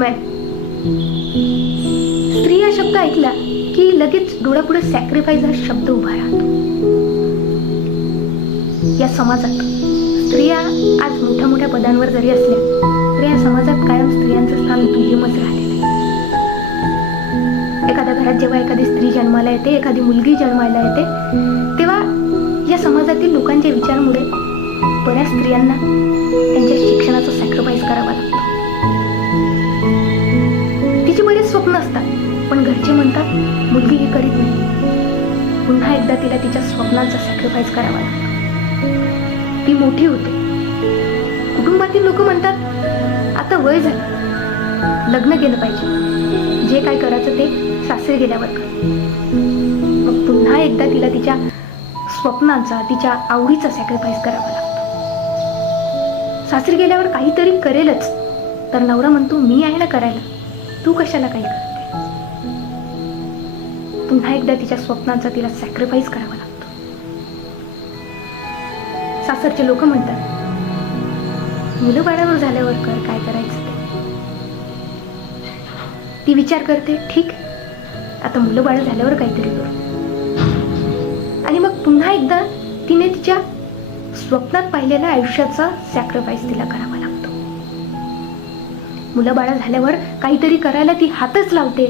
Woman. स्त्री हा शब्द ऐकला की लगेच डोळ्यापुढे सॅक्रिफाईस हा शब्द उभा राहतो. या समाजात स्त्रिया आज मोठ्या मोठ्या पदांवर जरी असल्या तरी या समाजात कायम स्त्रियांचं स्थान दुय्यमच राहिलेलं आहे. एखाद्या घरात जेव्हा एखादी स्त्री जन्माला येते, एखादी मुलगी जन्माला येते, तेव्हा या समाजातील लोकांच्या विचारामुळे बऱ्याच स्त्रियांना त्यांच्या शिक्षणाचं सॅक्रिफाईस करावं लागतं. तिची बरेच स्वप्न असतात, पण घरचे म्हणतात मुलगी हे करीत नाही. पुन्हा एकदा तिला तिच्या स्वप्नांचा सॅक्रिफाईस करावा लागतो. ती मोठी होते. कुटुंबातील लोक म्हणतात आता वय झालं, लग्न केलं पाहिजे, जे काय करायचं ते सासरी गेल्यावर कर. मग पुन्हा एकदा तिला तिच्या स्वप्नांचा, तिच्या आवडीचा सॅक्रिफाईस करावा लागतो. सासरी गेल्यावर काहीतरी करेलच, तर नवरा म्हणतो मी आहे ना करायला, तू कशाला काही करते. पुन्हा एकदा तिच्या स्वप्नांचा तिला सॅक्रिफाईस करावा लागतो. सासरचे लोक म्हणतात मुलं बाळावर झाल्यावर कर, काय करायचं ते. ती विचार करते ठीक, आता मुलं बाळ झाल्यावर काहीतरी करू. आणि मग पुन्हा एकदा तिने तिच्या स्वप्नात पाहिलेल्या आयुष्याचा सॅक्रिफाईस तिला करावा लागतो. मुलं बाळ झाल्यावर काहीतरी करायला ती हातच लावते,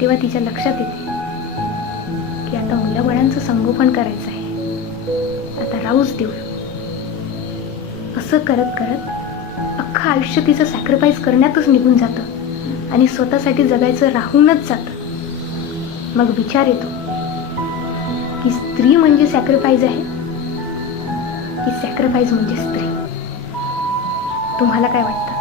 तेव्हा तिच्या लक्षात येते की आता मुलं बाळांचं संगोपन करायचं आहे, आता राहूच देऊ. असं करत करत अख्खं आयुष्य तिचं सॅक्रिफाईस करण्यातच निघून जातं आणि स्वतःसाठी जगायचं राहूनच जातं. मग विचार येतो की स्त्री म्हणजे सॅक्रिफाईस आहे की सॅक्रिफाईस म्हणजे स्त्री. तुम्हाला काय वाटतं?